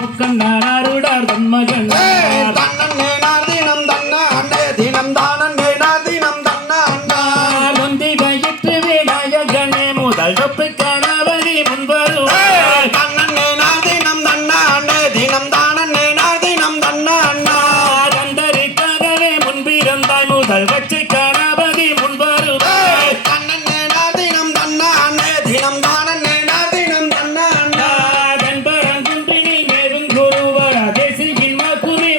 முக்கண்ணாருடார் தன்மகன் தன்னேனார் தினம் தன்ன அண்டே தினம் தானேனார் தினம் தன்ன அண்டா முந்தி வயிற்று விநாயகனே முதல் தொப்பு கணவரி முன்வருவார் தன்னேனார் தினம் தன்ன அண்டே தினம் தானேனார் தினம் தன்ன அண்டா தந்தரிக்காகவே முன்பிருந்தாய் முதல் வச்சு கணபதி முன்வருவார் தன்னேனார் தினம் தன்ன அண்டே தினம் தானேனார் தினம் தன்ன அண்டா வெண்பரங்குன்றினில் மேவும் குருவர் தேசியின் மகுரி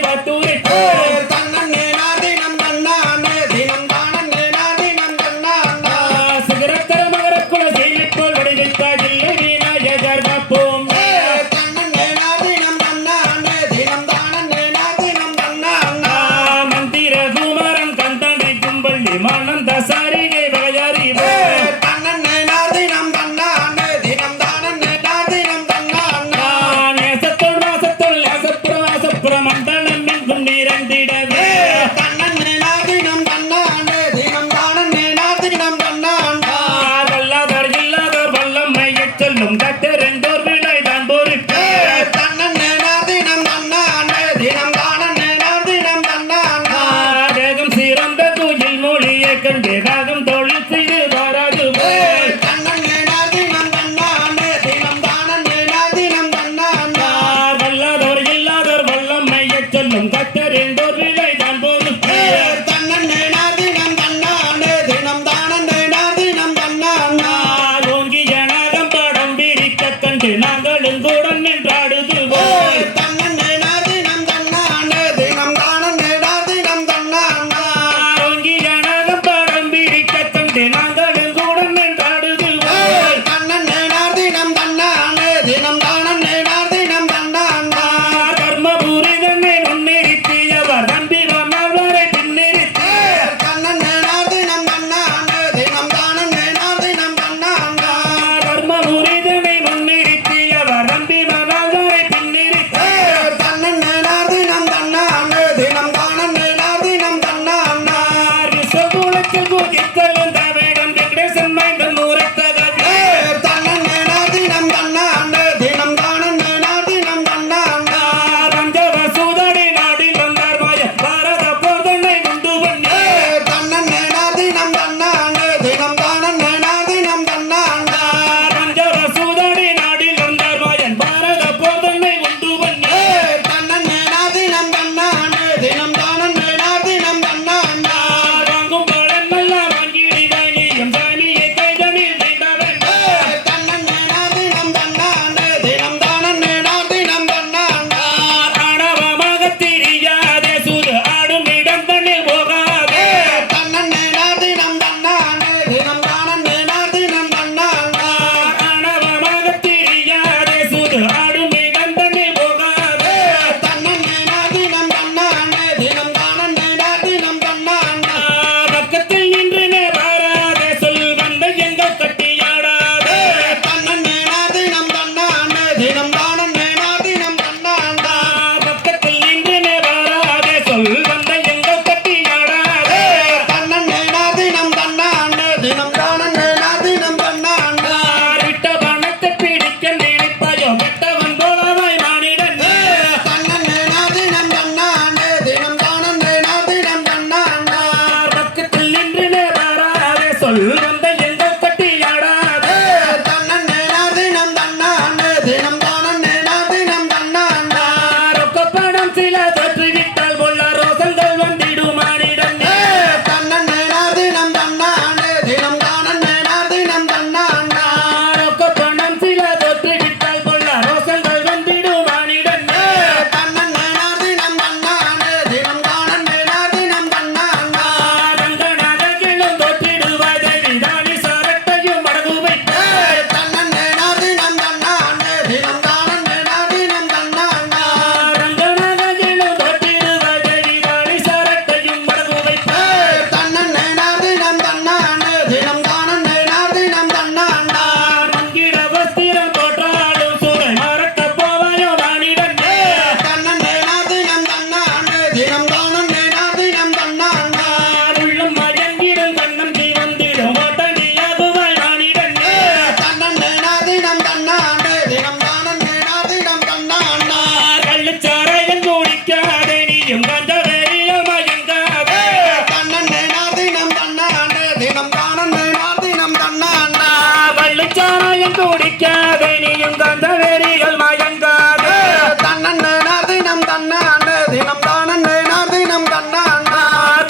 அங்காந்த வேரிகள் மயங்காதே தன்னே நார்தினம் தன்னானே தினம் தானே நார்தினம் தன்னானா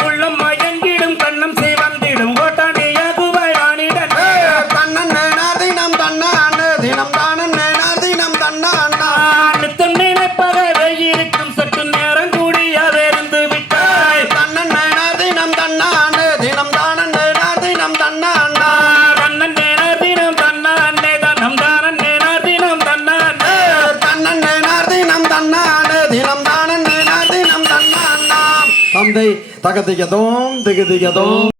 உள்ளம் மயங்கிடும் கண்ணம் சிவந்திடும் கோட்டானியாகுவாய் ஆனிடன் தன்னே நார்தினம் தன்னானே தினம் தானே நார்தினம் தன்னானா நித்தம் நினைப்பக வெயிலுக்கும் சற்று நேரம் கூடியதிருந்து விட்டாய் தன்னே நார்தினம் தன்னானே தினம் தானே நார்தினம் தன்னானா கண்ணன் நேனர் தினம் தன்னானே தன்னம் தானன் நேனர் தினம் தன்னானே தன்னே நார்தினம் தன்னானே தினம் தானே நார்தினம் தன்னானா தந்தை தகதிகதோம் திகதிகதோம்